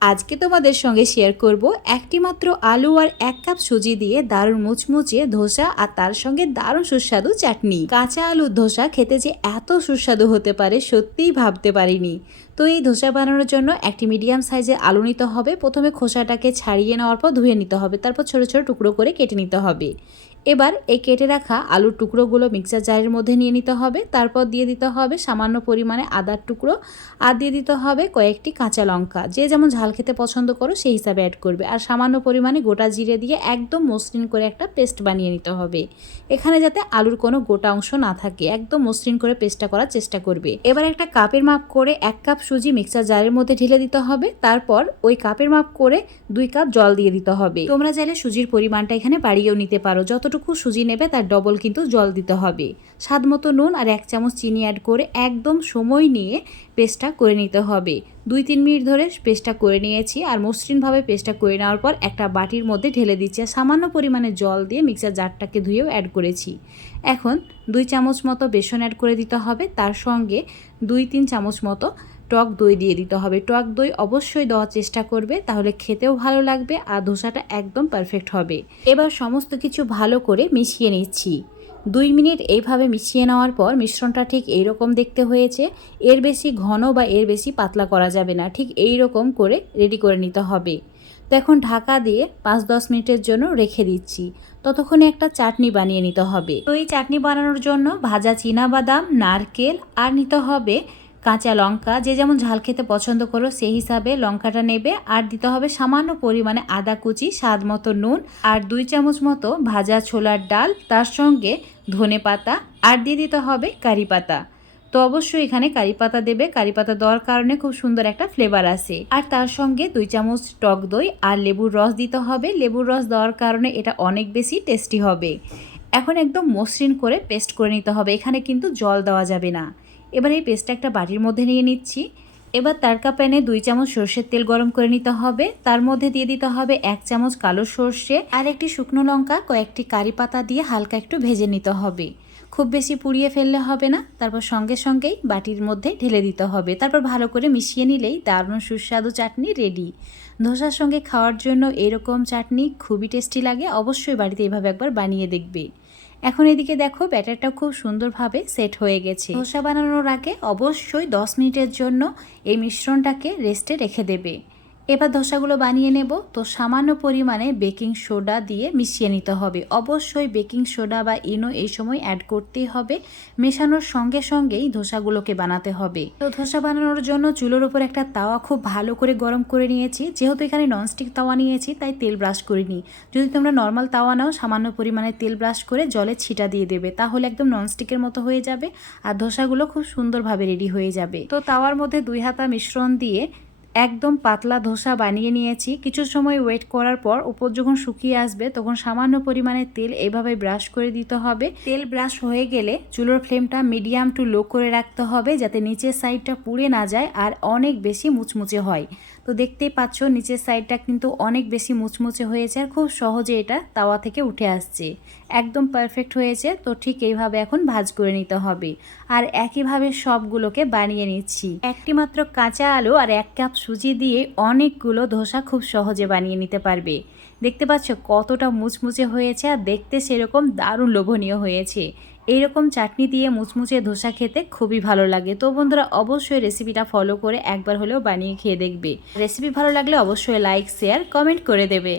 আজকে তোমাদের সঙ্গে শেয়ার করব একটি মাত্র আলু আর এক কাপ সুজি দিয়ে দারুণ মুচমুচে ধোসা আর তার সঙ্গে দারুণ সুস্বাদু চাটনি। কাঁচা আলুর ধোসা খেতে যে এত সুস্বাদু হতে পারে সত্যিই ভাবতে পারিনি। তো এই ধোসা বানানোর জন্য একটি মিডিয়াম সাইজের আলু নিতে হবে। প্রথমে খোসাটাকে ছাড়িয়ে নেওয়ার পর ধুয়ে নিতে হবে। তারপর ছোট ছোট টুকরো করে কেটে নিতে হবে। এবার এই কেটে রাখা আলুর টুকরোগুলো মিক্সার জারের মধ্যে নিয়ে নিতে হবে। তারপর দিয়ে দিতে হবে সামান্য পরিমাণে আদার টুকরো আর দিয়ে দিতে হবে কয়েকটি কাঁচা লঙ্কা। যে যেমন ঝাল খেতে পছন্দ করো, সেই হিসাবে অ্যাড করবে। আর সামান্য পরিমাণে গোটা জিরে দিয়ে একদম মসৃণ করে একটা পেস্ট বানিয়ে নিতে হবে। এখানে যাতে আলুর কোনো গোটা অংশ না থাকে, একদম মসৃণ করে পেস্টটা করার চেষ্টা করবে। এবার একটা কাপের মাপ করে এক কাপ সুজি মিক্সার জারের মধ্যে ঢেলে দিতে হবে। তারপর ওই কাপের মাপ করে দুই কাপ জল দিয়ে দিতে হবে। তোমরা চাইলে সুজির পরিমাণটা এখানে বাড়িয়েও নিতে পারো। যতটুকু সুজি নেবে তার ডবল কিন্তু জল দিতে হবে। স্বাদ মতো নুন আর এক চামচ চিনি অ্যাড করে একদম সময় নিয়ে পেস্টটা করে নিতে হবে। দুই তিন মিনিট ধরে পেস্টটা করে নিয়েছি আর মসৃণভাবে পেস্টটা করে নেওয়ার পর একটা বাটির মধ্যে ঢেলে দিচ্ছি আর সামান্য পরিমাণে জল দিয়ে মিক্সার জারটাকে ধুয়েও অ্যাড করেছি। এখন দুই চামচ মতো বেসন অ্যাড করে দিতে হবে। তার সঙ্গে দুই তিন চামচ মতো টক দই দিয়ে দিতে হবে। টক দই অবশ্যই দেওয়ার চেষ্টা করবে, তাহলে খেতেও ভালো লাগবে আর ধোসাটা একদম পারফেক্ট হবে। এবার সমস্ত কিছু ভালো করে মিশিয়ে নিচ্ছি। দুই মিনিট এইভাবে মিশিয়ে নেওয়ার পর মিশ্রণটা ঠিক এইরকম দেখতে হয়েছে। এর বেশি ঘন বা এর বেশি পাতলা করা যাবে না, ঠিক এই রকম করে রেডি করে নিতে হবে। তো এখন ঢাকা দিয়ে পাঁচ দশ মিনিটের জন্য রেখে দিচ্ছি। ততক্ষণে একটা চাটনি বানিয়ে নিতে হবে। তো এই চাটনি বানানোর জন্য ভাজা বাদাম নারকেল আর নিতে হবে কাঁচা লঙ্কা, যে যেমন ঝাল খেতে পছন্দ করো, সেই হিসাবে লঙ্কাটা নেবে। আর দিতে হবে সামান্য পরিমাণে আদা কুচি, স্বাদ মতো নুন আর দুই চামচ মতো ভাজা ছোলার ডাল, তার সঙ্গে ধনে পাতা আর দিয়ে দিতে হবে কারি পাতা। তো অবশ্যই এখানে কারি পাতা দেবে। কারি পাতা দেওয়ার কারণে খুব সুন্দর একটা ফ্লেভার আসে। আর তার সঙ্গে দুই চামচ টক দই আর লেবুর রস দিতে হবে। লেবুর রস দেওয়ার কারণে এটা অনেক বেশি টেস্টি হবে। এখন একদম মসৃণ করে পেস্ট করে নিতে হবে। এখানে কিন্তু জল দেওয়া যাবে না। এবার এই পেস্টটা একটা বাটির মধ্যে নিয়ে নিচ্ছি। এবার তারকা প্যানে দুই চামচ সর্ষের তেল গরম করে নিতে হবে। তার মধ্যে দিয়ে দিতে হবে এক চামচ কালো সর্ষে আর একটি শুকনো লঙ্কা, কয়েকটি কারি পাতা দিয়ে হালকা একটু ভেজে নিতে হবে। খুব বেশি পুড়িয়ে ফেললে হবে না। তারপর সঙ্গে সঙ্গেই বাটির মধ্যে ঢেলে দিতে হবে। তারপর ভালো করে মিশিয়ে নিলেই দারুণ সুস্বাদু চাটনি রেডি। ধোসার সঙ্গে খাওয়ার জন্য এরকম চাটনি খুবই টেস্টি লাগে। অবশ্যই বাড়িতে এভাবে একবার বানিয়ে দেখবে। এখন এদিকে দেখো ব্যাটারটা খুব সুন্দরভাবে সেট হয়ে গেছে। ধোসা বানানোর আগে অবশ্যই দশ মিনিটের জন্য এই মিশ্রণটাকে রেস্টে রেখে দেবে। এবার ধোসাগুলো বানিয়ে নেব। তো সামান্য পরিমাণে বেকিং সোডা দিয়ে মিশিয়ে নিতে হবে। অবশ্যই বেকিং সোডা বা ইনো এই সময় অ্যাড করতেই হবে। মেশানোর সঙ্গে সঙ্গেই ধোসাগুলোকে বানাতে হবে। তো ধোসা বানানোর জন্য চুলোর উপর একটা তাওয়া খুব ভালো করে গরম করে নিয়েছি। যেহেতু এখানে ননস্টিক তাওয়া নিয়েছি, তাই তেল ব্রাশ করিনি। যদি তোমরা নর্মাল তাওয়া নাও, সামান্য পরিমাণে তেল ব্রাশ করে জলে ছিটা দিয়ে দেবে। তাহলে একদম ননস্টিকের মতো হয়ে যাবে। আর ধোসাগুলো খুব সুন্দরভাবে রেডি হয়ে যাবে। তো তাওয়ার মধ্যে দুই হাতা মিশ্রণ দিয়ে একদম পাতলা ধোসা বানিয়ে নিয়েছি। কিছু সময় ওয়েট করার পর উপর যখন শুকিয়ে আসবে, তখন সামান্য পরিমাণে তেল এভাবে ব্রাশ করে দিতে হবে। তেল ব্রাশ হয়ে গেলে চুলোর ফ্লেমটা মিডিয়াম টু লো করে রাখতে হবে, যাতে নিচের সাইডটা পুড়ে না যায় আর অনেক বেশি মুচমুচে হয়। তো দেখতেই পাচ্ছ, নিচের সাইডটা কিন্তু অনেক বেশি মুচমুচে হয়েছে আর খুব সহজে এটা তাওয়া থেকে উঠে আসছে। একদম পারফেক্ট হয়েছে, তো ঠিক এইভাবে এখন ভাজ করে নিতে হবে। আর একইভাবে সবগুলোকে বানিয়ে নিচ্ছি। একটি মাত্র কাঁচা আলু আর এক কাপ সুজি দিয়ে অনেকগুলো ধোসা খুব সহজে বানিয়ে নিতে পারবে। দেখতে পাচ্ছ কতটা মুচমুচে হয়েছে আর দেখতে সেরকম দারুণ লোভনীয় হয়েছে। এইরকম চাটনি দিয়ে মুচমুচে ধোসা খেতে খুবই ভালো লাগে। তো বন্ধুরা, অবশ্যই রেসিপিটা ফলো করে একবার হলেও বানিয়ে খেয়ে দেখবে। রেসিপি ভালো লাগলে অবশ্যই লাইক শেয়ার কমেন্ট করে দেবে।